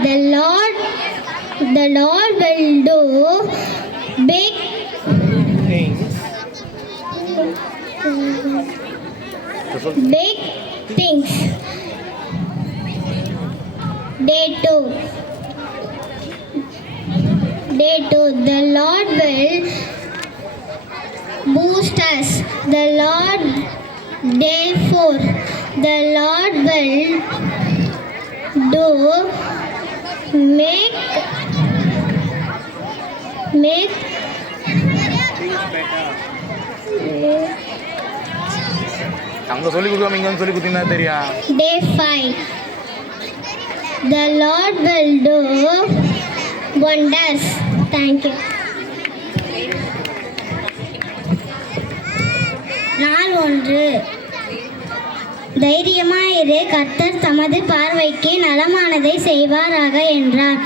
The Lord will do big big things. Day 2. The Lord will boost us. The Lord. Day 4. The Lord will do make அங்க சொல்லி கொடுக்காம இங்க சொல்லி கொடுத்தீங்கன்னா தெரியும். Day 5. The Lord will do wonders. Thank you. நாள் 1. தைரியமாயிரு, கர்த்தர் தமது பார்வைக்கு நலமானதை செய்வாராக என்றார்.